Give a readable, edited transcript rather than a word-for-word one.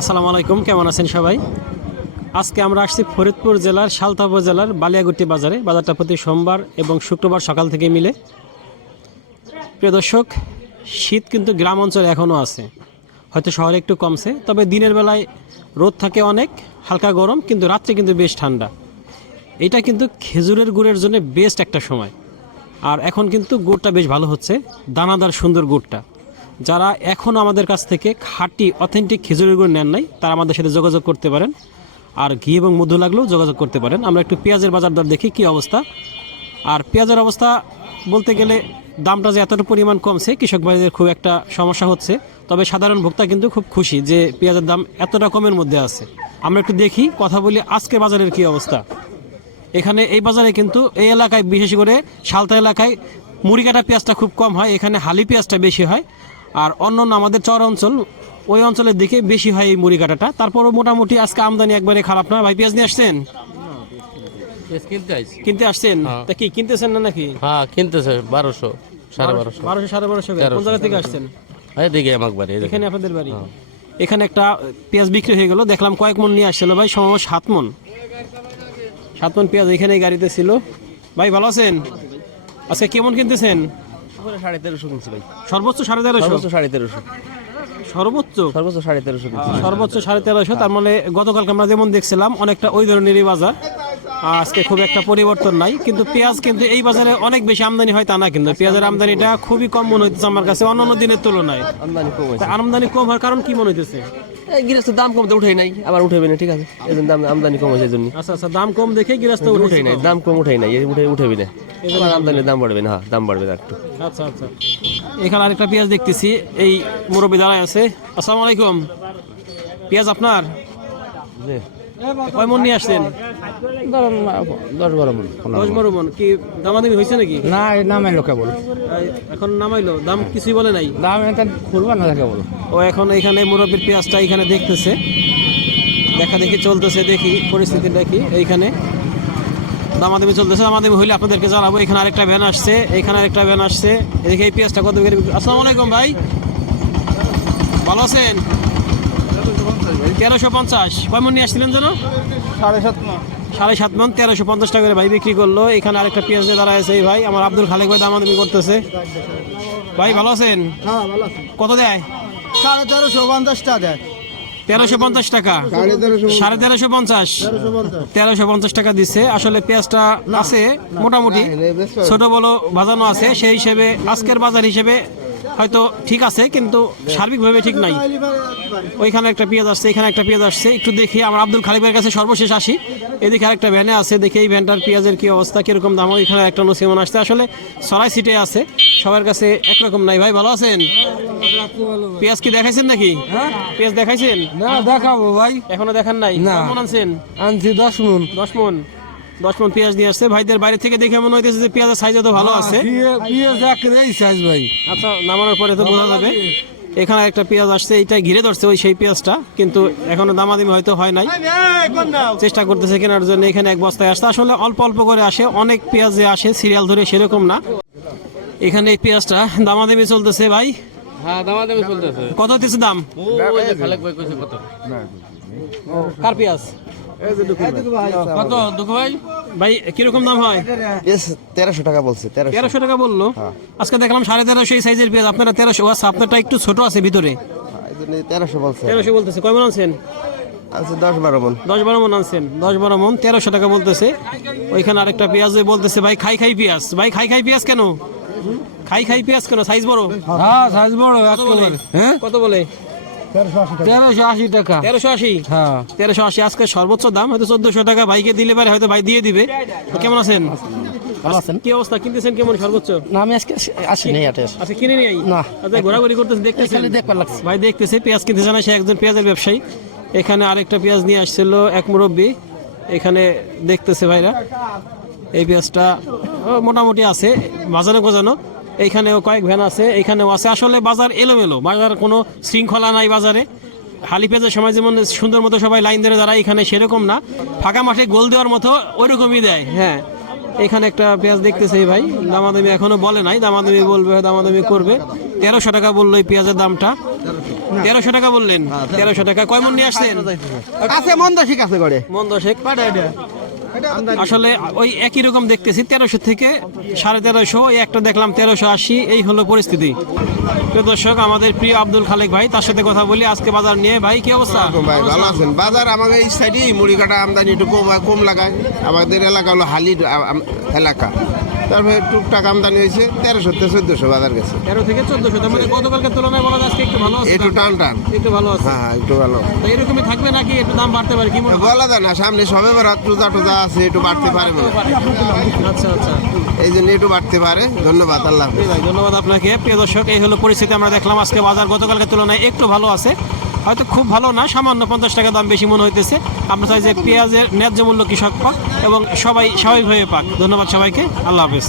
আসসালামু আলাইকুম, কেমন আছেন সবাই? আজকে আমরা আসছি ফরিদপুর জেলার সালতা উপজেলার বালিয়াগুটি বাজারে। বাজারটা প্রতি সোমবার এবং শুক্রবার সকাল থেকে মিলে। প্রিয় দর্শক, শীত কিন্তু গ্রাম অঞ্চলে এখনও আছে, হয়তো শহরে একটু কমছে, তবে দিনের বেলায় রোদ থাকে অনেক, হালকা গরম, কিন্তু রাত্রে কিন্তু বেশ ঠান্ডা। এটা কিন্তু খেজুরের গুড়ের জন্য বেস্ট একটা সময়। আর এখন কিন্তু গুড়টা বেশ ভালো হচ্ছে, দানাদার সুন্দর গুড়টা। যারা এখন আমাদের কাছ থেকে খাঁটি অথেন্টিক খেজুরের গুড় নেন নাই, তারা আমাদের সাথে যোগাযোগ করতে পারেন। আর ঘি এবং মধু লাগলেও যোগাযোগ করতে পারেন। আমরা একটু পেঁয়াজের বাজার দর দেখি কী অবস্থা। আর পেঁয়াজের অবস্থা বলতে গেলে দামটা যে এতটা পরিমাণ কমছে, কৃষক ভাইদের খুব একটা সমস্যা হচ্ছে। তবে সাধারণ ভোক্তা কিন্তু খুব খুশি যে পেঁয়াজের দাম এতটা কমের মধ্যে আছে। আমরা একটু দেখি, কথা বলি আজকে বাজারের কী অবস্থা। এখানে এই বাজারে কিন্তু এই এলাকায়, বিশেষ করে সালতা এলাকায় মুড়িকাটা পেঁয়াজটা খুব কম হয়, এখানে হালি পেঁয়াজটা বেশি হয়। আর অন্য আমাদের চর অঞ্চল, ওই অঞ্চলের দিকে বেশি হয় এই মুড়ি কাটাটা। তারপরও মোটামুটি আজকে আমদানি একবারে খারাপ না। ভাই পেঁয়াজ নিয়ে আসছেন? কিনতে আসছেন? তা কি কিনতেছেন না নাকি? হ্যাঁ কিনতেছে 1200 1250 1200 কোন জায়গা থেকে আসছেন? এদিকে আমার বাড়ি এখানে আপনাদের বাড়ি? এখানে একটা পেঁয়াজ বিক্রি হয়ে গেল, দেখলাম কয়েক মন নিয়ে আসছিল ভাই, সময় 7 মন। 7 মন পেঁয়াজ এখানে এই গাড়িতে ছিল। ভাই ভালো আছেন? আজকে কেমন কিনতেছেন? 1350 কিনছি ভাই। সর্বোচ্চ 1350? সর্বোচ্চ 1350। তার মানে গতকালকে আমরা যেমন দেখছিলাম অনেকটা ওই ধরনেরই বাজার। আজকে খুব একটা পরিবর্তন নাই, কিন্তু পেঁয়াজ কিন্তু এই বাজারে অনেক বেশি আমদানি হয় তা না, কিন্তু পেঁয়াজের আমদানিটা খুবই কম মনে হইতেছে আমার কাছে অন্যান্য দিনের তুলনায়। আমদানি কম হওয়ার কারণ কি মনে হইতেছে? গৃহস্থের দাম কম তো উঠেই নাই, আবার উঠেবে না, ঠিক আছে, এই জন্য আমদানি কম হয়েছে, এই জন্য। আচ্ছা, দাম কম দেখে গৃহস্থ উঠেই নাই, দাম কম উঠেই নাই, উঠেবি না, এবার আমদানির দাম বাড়বে না। হ্যাঁ, দাম বাড়বে একটু। আচ্ছা, এখানে আরেকটা পেঁয়াজ দেখতেছি, এই মুরব্বি দাঁড়ায় আছে। আসসালামু আলাইকুম, পেঁয়াজ আপনার? কয় মন নিয়ে আসছেন? 10-12 মন। কি দামাদামি হয়েছে নাকি? না, নামাইলো কেবল। এখন নামাইলো, দাম কিছুই বলে নাই? দাম এটা খুলবা না কেবল। ও এখন এখানে মুরব্বির পেঁয়াজটা এখানে দেখতেছে, দেখা দেখি চলতেছে, দেখি পরিস্থিতিটা কি। এইখানে দামাদামি চলতেছে, দামাদামি হইলে আপনাদেরকে জানাবো। এখানে আরেকটা ভ্যান আসছে, এখানে আরেকটা ভ্যান আসছে। এদিকে এই পেঁয়াজটা কত করে? আসসালামু আলাইকুম ভাই, ভালো আছেন? 1350। কয় মন নিয়ে আসছিলেন যেন? 7.5 মন। 1350 টাকা করে ভাই বিক্রি করলো। এখানে আরেকটা পেঁয়াজ নিয়ে দাঁড়ায় আছে এই ভাই, আমার আব্দুল খালেক ভাই দামাদামি করতেছে। ভাই ভালো আছেন? কত দেয়? 1350 টাকা দেয়। 1350 টাকা? 1350। 1350 টাকা দিচ্ছে। আসলে পেঁয়াজটা আছে মোটামুটি, ছোট বড় ভাজানো আছে, সেই হিসেবে আজকের বাজার হিসেবে হয়তো ঠিক আছে, কিন্তু সার্বিকভাবে ঠিক নাই। ওইখানে একটা পেঁয়াজ আসছে, এখানে একটা পেঁয়াজ আসছে। একটু দেখি, আমার আব্দুল খালিকের কাছে সর্বশেষ আসি। এদিকে আরেকটা ভ্যানে আছে, দেখি এই ভ্যানটার পেঁয়াজের কি অবস্থা, কিরকম দাম। ওইখানে একটা নসিমন আসছে। আসলে সরাই সিটে আছে, সবার কাছে একরকম নাই। ভাই ভালো আছেন? পেঁয়াজ কি দেখাইছেন নাকি? পেঁয়াজ দেখাইছেন? না, দেখাবো ভাই, এখনো দেখান নাই? কেমন আনছেন? আনছি 10 মন। 10 মন পেঁয়াজ নিয়ে আসছে। ভাইদের বাইরে থেকে দেখে মনে হইতেছে যে পেঁয়াজের সাইজ তো ভালো আছে। পেঁয়াজ একটাই সাইজ ভাই। আচ্ছা, নামানোর পরে তো বোঝা যাবে। এখানে একটা পেঁয়াজ আসছে, এইটা ঘিরে ধরছে ওই সেই পেঁয়াজটা, কিন্তু এখনো দামাদামি হয়তো হয় নাই, চেষ্টা করতেছে কেনার জন্য। এখানে এক বস্তায় আসছে, আসলে অল্প অল্প করে আসে, অনেক পেঁয়াজ যে আসে সিরিয়াল ধরে সেরকম না। এখানে এই পেঁয়াজটা দামাদামি চলতেছে ভাই। হ্যাঁ, দামাদামি চলতেছে। কত হচ্ছে দাম? খালেক ভাই কইছে কত? কার পেঁয়াজ? কত দুঃখ ভাই? ভাই কিরকম দাম হয়? 1300 টাকা বলছে। 1300 টাকা বললো। আজকে দেখলাম 1350 এই সাইজের পেঁয়াজ, আপনারা 1300। আচ্ছা, আপনারটা একটু ছোট আছে ভিতরে। 1300 বলছে। 1300 বলতেছে। কয় মন আনছেন? আচ্ছা, 10-12 মন। 10-12 মন আনছেন। 10-12 মন, 1300 টাকা বলতেছে। ওইখানে আরেকটা পেঁয়াজ বলতেছে ভাই খাই পেঁয়াজ। ভাই খাই পেঁয়াজ কেন? খাই পেঁয়াজ কেন? সাইজ বড়? হ্যাঁ, সাইজ বড় একেবারে। হ্যাঁ, কত বলে? 1380 টাকা। 1380? হ্যাঁ, 1380 আজকে সর্বোচ্চ দাম। হয়তো 1400 টাকা ভাইকে দিলে পারে, হয়তো ভাই দিয়ে দিবে। কেমন আছেন? ভালো আছেন? কি অবস্থা? কিনতেছেন কেমন সর্বোচ্চ? না, আমি আজকে আসি নাই আটে। আচ্ছা, কিনে নিয়ে না, আচ্ছা, ঘোরাঘুরি করতেছে, দেখতেছেন? দেখবার লাগছে ভাই দেখতেছে পেঁয়াজ কিনতে জানা, সে একজন পেঁয়াজের ব্যবসায়ী। এখানে আরেকটা পেঁয়াজ নিয়ে আসছিল এক মুরব্বী, এখানে দেখতেছে ভাইরা। এই পেঁয়াজটা মোটামুটি আছে, বাজারে গোজানো। এইখানেও কয়েক ভ্যান আছে, এইখানেও আছে। আসলে বাজার এলোমেলো, বাজার কোনো শৃঙ্খলা নাই বাজারে। হালি পেঁয়াজের সময় যেমন সুন্দর মতো সবাই লাইন ধরে দাঁড়ায়, এখানে সেরকম না, ফাঁকা মাঠে গোল দেওয়ার মতো ওইরকমই দেয়। হ্যাঁ, এখানে একটা পেঁয়াজ দেখতেছে ভাই, দামাদামি এখনো বলে নাই, দামাদামি বলবে, দামাদামি করবে। 1300 টাকা বললো এই পেঁয়াজের দামটা। 1300 টাকা বললেন, 1300 টাকা। কয় মন নিয়ে আসছেন? আছে মন দশিক আছে করে মন 10। আসলে ওই একই রকম দেখতেছি, 1300 থেকে 1350, এই একটা দেখলাম 1380, এই হলো পরিস্থিতি। তো দর্শক, আমাদের প্রিয় আব্দুল খালেক ভাই, তার সাথে কথা বলি আজকে বাজার নিয়ে। ভাই কি অবস্থা? ভাই ভালো আছেন? বাজার আমাদের এই সাইডে মুড়ি কাটা আমদানি একটু কম লাগায়। আমাদের এলাকা হলো হালির এলাকা, তারপরে টুকটাক আমদানি হয়েছে 1300 থেকে 1400 বাজার গেছে। 13 থেকে 1400, তার মানে গতকালকে তুলনায় বলা যায় আজকে একটু ভালো আছে। একটু টান একটু ভালো আছে। হ্যাঁ একটু ভালো। তো এরকমই থাকবে নাকি একটু দাম বাড়তে পারে? কি মনে হয়? বলা যায় না, সামনে সবে রাত রোজা টোজা আছে, একটু বাড়তে পারে মনে হয়। আচ্ছা আচ্ছা, এই জন্য একটু বাড়তে পারে। ধন্যবাদ, আল্লাহ হাফেজ। ভাই ধন্যবাদ আপনাকে। প্রিয় দর্শক, এই হলো পরিস্থিতি। আমরা দেখলাম আজকে বাজার গতকালকে তুলনায় একটু ভালো আছে, হয়তো খুব ভালো না, সামান্য 50 টাকা দাম বেশি মনে হইতেছে। আমরা চাই যে পেঁয়াজের ন্যায্য মূল্য কৃষক পাক এবং সবাই স্বাভাবিকভাবে পাক। ধন্যবাদ সবাইকে, আল্লাহ হাফেজ।